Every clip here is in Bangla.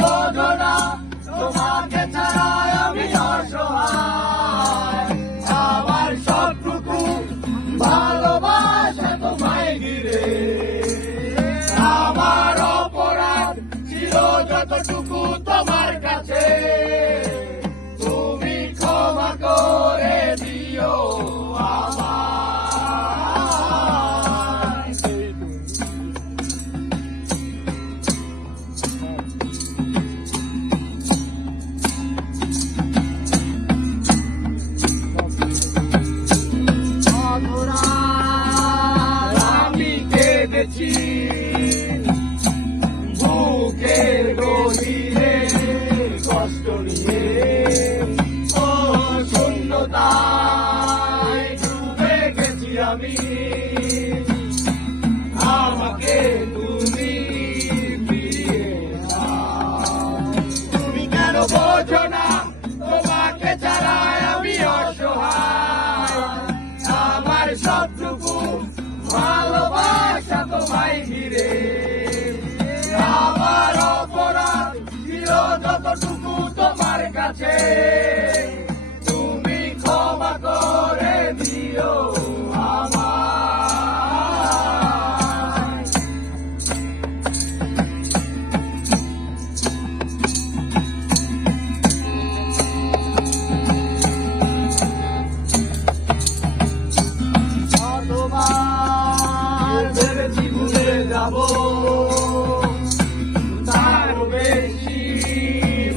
বোঝো না তোমাকে ছাড়া আমি অসহায়। আমার সবটুকু ভালোবাসা তোমায় ঘিরে, আমার অপরাধ ছিল যতটুকু তোমার কাছে, তুমি ক্ষমা করে দিও আমায়। আমি কেঁদেছি বুকের গভীরে কষ্ট নিয়ে, ও শূন্যতায় ডুবে গেছি আমি। আমাকে তুমি ফিরিয়ে দাও। তুমি কেন বোঝো না তোমাকে ছাড়া আমি অসহায়। আমার সবটুকু ভালোবাসা তোমায় ঘিরে, আমার অপরাধ ছিল যতটুকু তোমার কাছে, তুমি ক্ষমা করে দিও আমায়। তোমার ভেবেছি ভুলে যাবো, তার বেশি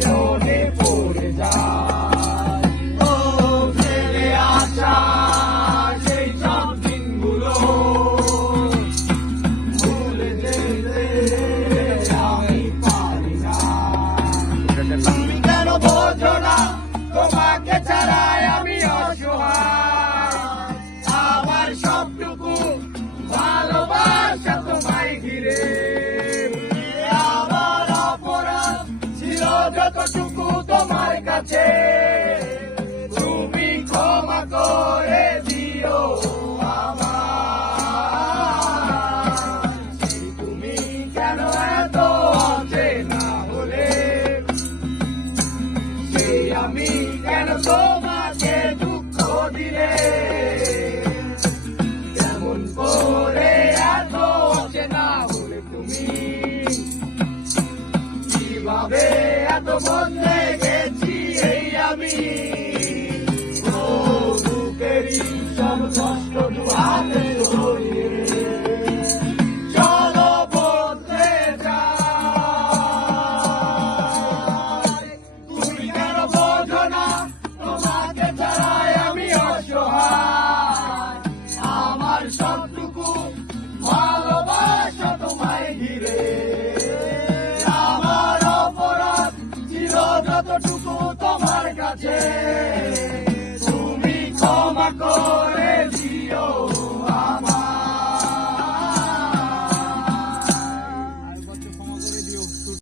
মনে পড়ে যায়। ও ফেলে আসা সেই সব দিনগুলো ভুলে যেতে আমি পারি না। তুমি কেন বোঝো না তোমাকে ছাড়াই আমি অসহায়। আমার সবটুকু ভালোবাসা তোমায় ঘিরে, আমার অপরাধ ছিল যতটুকু তোমার কাছে, তুমি ক্ষমা করে দিও আমায়। তুমি কেন এত অচেনা হলে, সেই আমি কেন তোমাকে দুঃখ দিলে, কেমন করে এত অচেনা হলে তুমি, কিভাবে এত বদলে গেছি এই আমি। ও বুকেরই সব কষ্ট দুহাতে ধরিয়ে চলো বদলে যাই। তুমি কেন বোঝো না তোমাকে ছাড়াই আমি অসহায়। আমার সবটুকু ভালোবাসা তোমায় ঘিরে, আমার অপরাধ ছিল যতটুকু তোমার কাছে, তুমি ক্ষমা করে